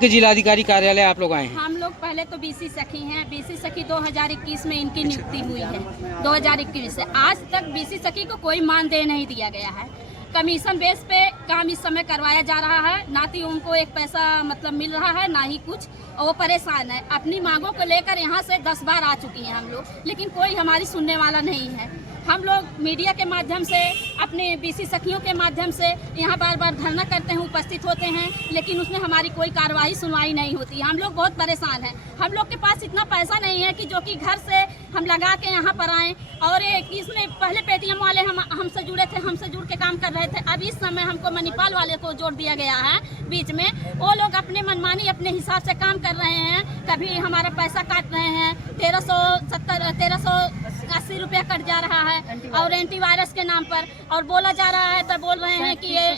के जिलाधिकारी कार्यालय आप लोग आए हैं। हम लोग पहले तो बीसी सखी हैं। बीसी सखी 2021 में इनकी नियुक्ति हुई है। 2021 से आज तक बीसी सखी को कोई मानदेय नहीं दिया गया है। कमीशन बेस पे काम इस समय करवाया जा रहा है, ना कि उनको एक पैसा मतलब मिल रहा है, ना ही कुछ। और वो परेशान है। अपनी मांगों को लेकर यहाँ से 10 बार आ चुकी हैं हम लोग, लेकिन कोई हमारी सुनने वाला नहीं है। हम लोग मीडिया के माध्यम से, अपने बीसी सखियों के माध्यम से यहाँ बार बार धरना करते हैं, उपस्थित होते हैं, लेकिन उसमें हमारी कोई कार्रवाई सुनवाई नहीं होती। हम लोग बहुत परेशान हैं। हम लोग के पास इतना पैसा नहीं है कि जो कि घर से हम लगा के यहाँ पर आएँ। और इसमें पहले पेटीएम वाले हमसे जुड़े थे, हमसे जुड़ के काम कर रहे थे। अब इस समय हमको मणिपाल वाले को जोड़ दिया गया है बीच में। वो लोग अपने मनमानी अपने हिसाब से काम कर रहे हैं। कभी हमारा पैसा काट रहे हैं, 1380 रुपया कट जा रहा है, और एंटीवायरस के नाम पर। और बोला जा रहा है तो बोल रहे हैं कि ये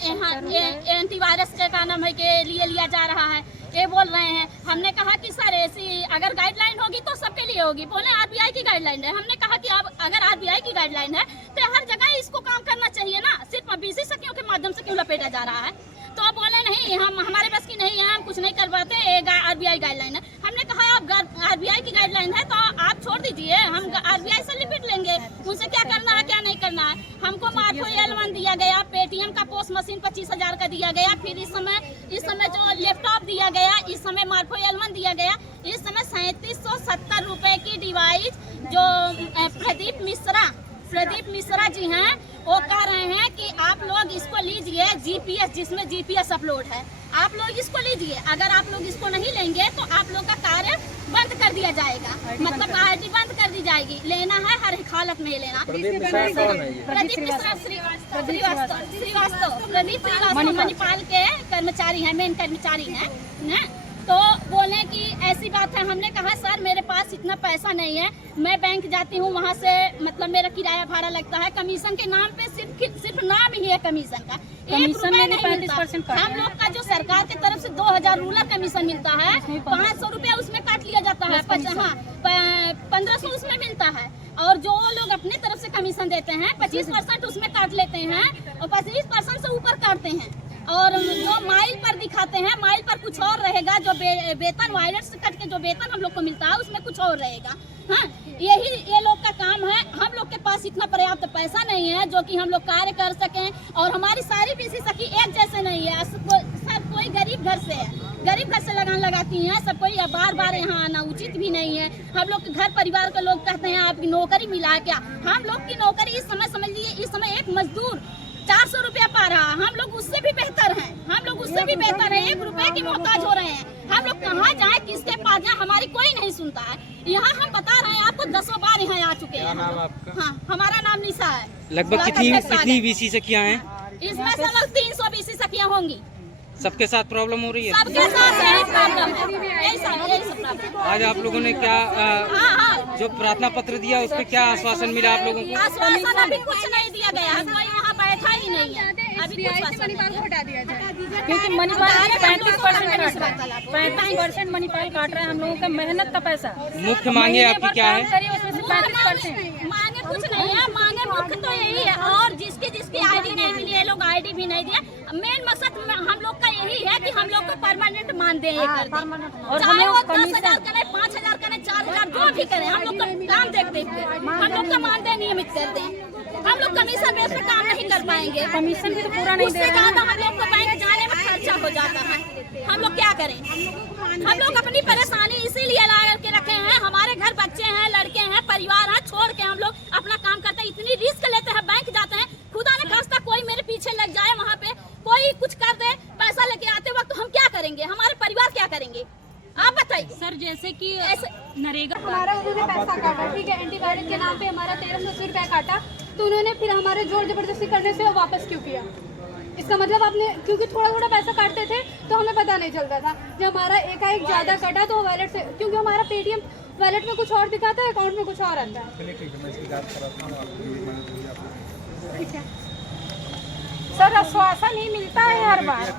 एंटीवायरस के का नाम है के लिए लिया जा रहा है, ये बोल रहे हैं। हमने कहा कि सर ऐसी अगर गाइडलाइन होगी तो सबके लिए होगी। बोले आरबीआई की गाइडलाइन है। हमने कहा कि अब अगर आरबीआई की गाइडलाइन है तो हर जगह इसको काम करना चाहिए ना, सिर्फ बीसी सखियों के माध्यम से क्यों लपेटा जा रहा है। तो अब बोले नहीं, हम हमारे बस की नहीं है, हम कुछ नहीं कर पाते, आरबीआई गाइडलाइन है। हमने कहा अब आरबीआई की गाइडलाइन है तो आप छोड़ दीजिए, हम आरबीआई से लिपिट लेंगे, उनसे क्या करना है क्या नहीं करना है। हमको मार्फो L1 दिया गया, पेटीएम का पोस्ट मशीन 25,000 का दिया गया, फिर इस समय जो लैपटॉप दिया गया, इस समय मार्फो L1 दिया गया। इस समय 3770 रुपए की डिवाइस जो प्रदीप मिश्रा जी हैं, वो कह रहे हैं कि आप लोग इसको लीजिए, जीपीएस जिसमें जीपीएस अपलोड है, आप लोग इसको लीजिए। अगर आप लोग इसको नहीं लेंगे तो आप लोग का कार्य बंद कर दिया जाएगा, मतलब आईडी बंद कर दी जाएगी। लेना है हर हालत में लेना। प्रदीप मिश्रा श्रीवास्तव मणिपाल के कर्मचारी हैं, मेन कर्मचारी हैं ना। तो बोले कि ऐसी बात है। हमने कहा सर मेरे पास इतना पैसा नहीं है, मैं बैंक जाती हूँ, वहाँ से मतलब मेरा किराया भाड़ा लगता है। कमीशन के नाम पे सिर्फ नाम ही है कमीशन का, 1% हम लोग का जो सरकार की तरफ से 2000 रूरल कमीशन मिलता है, 500 रुपया उसमें काट लिया जाता है। 1500 उसमें मिलता है। और जो लोग अपने तरफ से कमीशन देते हैं 25% उसमें काट लेते हैं, और 25% से ऊपर काटते हैं। और जो माइल पर दिखाते हैं, माइल पर कुछ और रहेगा, जो वेतन वायलेट से कट के जो वेतन हम लोग को मिलता है उसमें कुछ और रहेगा। हाँ, यही ये लोग का काम है। हम लोग के पास इतना पर्याप्त पैसा नहीं है जो कि हम लोग कार्य कर सकें। और हमारी सारी बीसी सखी एक जैसे नहीं है। सब कोई गरीब घर से है, गरीब घर से लगान लगाती हैं। सब कोई बार बार यहाँ आना उचित भी नहीं है। हम लोग के घर परिवार के लोग कहते हैं आपकी नौकरी मिला है क्या। हम लोग की नौकरी इस समय समझ लीजिए, इस समय एक मजदूर 400 रुपया पा रहा, हम लोग उससे भी बेहतर हैं। हम लोग उससे भी बेहतर हैं, 1 रुपए की मोहताज हो रहे हैं। हम लोग कहाँ जाएं, किसके पास जाएं, हमारी कोई नहीं सुनता है। यहाँ हम बता रहे हैं आपको, 10 बार यहाँ आ चुके हैं। हाँ, हमारा नाम निशा है। लगभग कितनी बीसी सखियाँ हैं? इसमें से लगभग 300 बीसी सखियाँ होंगी। सबके साथ प्रॉब्लम हो रही है? सबके साथ यही प्रॉब्लम है, यही सब प्रॉब्लम। आज आप लोगों ने क्या जो प्रार्थना पत्र दिया उस पर क्या आश्वासन मिला आप लोगों को? आश्वासन अभी कुछ नहीं दिया गया, कोई वहाँ बैठा ही नहीं है। अभी मणिपाल को हटा दिया जाए, क्योंकि मणिपाल 35% मणिपाल काट रहा है हम लोगों का मेहनत का पैसा। मुख्य मांगे आपकी क्या है? मांगे कुछ नहीं है, मांगे मुख्य तो यही है। और जिसकी आईडी नहीं मिली, ये लोग आईडी भी नहीं दिया। मेन मकसद हम लोग का यही है कि हम लोग को परमानेंट मानदेय कर दें। और चाहे वो 10,000 करे, 5,000 करे, 4,000 जो भी करे, हम लोग का काम देखते हुए हम लोग का मानदेय नियमित कर दें। हम लोग कमीशन बेस पे काम नहीं कर पाएंगे, कमीशन भी तो पूरा नहीं दे रहे हैं। ज्यादा हम लोग को बैंक जाने में खर्चा हो जाता है। हम लोग क्या करें? हम लोग अपनी परेशानी इसीलिए ला के रखे हैं। हमारे घर बच्चे हैं, लड़के हैं, परिवार है, छोड़ के हम लोग अपना काम करते हैं। इतनी रिस्क लेते हैं, बैंक जाते हैं, खुदा न खास्ता कोई मेरे पीछे लग जाए, वहाँ पे कोई कुछ कर दे, पैसा लेके आते वक्त हम क्या करेंगे? हमारे परिवार क्या करेंगे? आप बताइए सर। जैसे कि नरेगा हमारा उन्होंने पैसा काटा, ठीक है, एंटीवायरस के नाम पे हमारा 1380 रुपया काटा, तो उन्होंने फिर हमारे जोर जबरदस्ती करने से वापस क्यों किया? इसका मतलब आपने, क्योंकि थोड़ा थोड़ा पैसा काटते थे तो हमें पता नहीं चलता था। जब हमारा एकाएक ज्यादा कटा तो वॉलेट से, क्योंकि हमारा पेटीएम वॉलेट में कुछ और दिखाता है, अकाउंट में कुछ और आता है। सर आश्वासन ही मिलता है हर बार।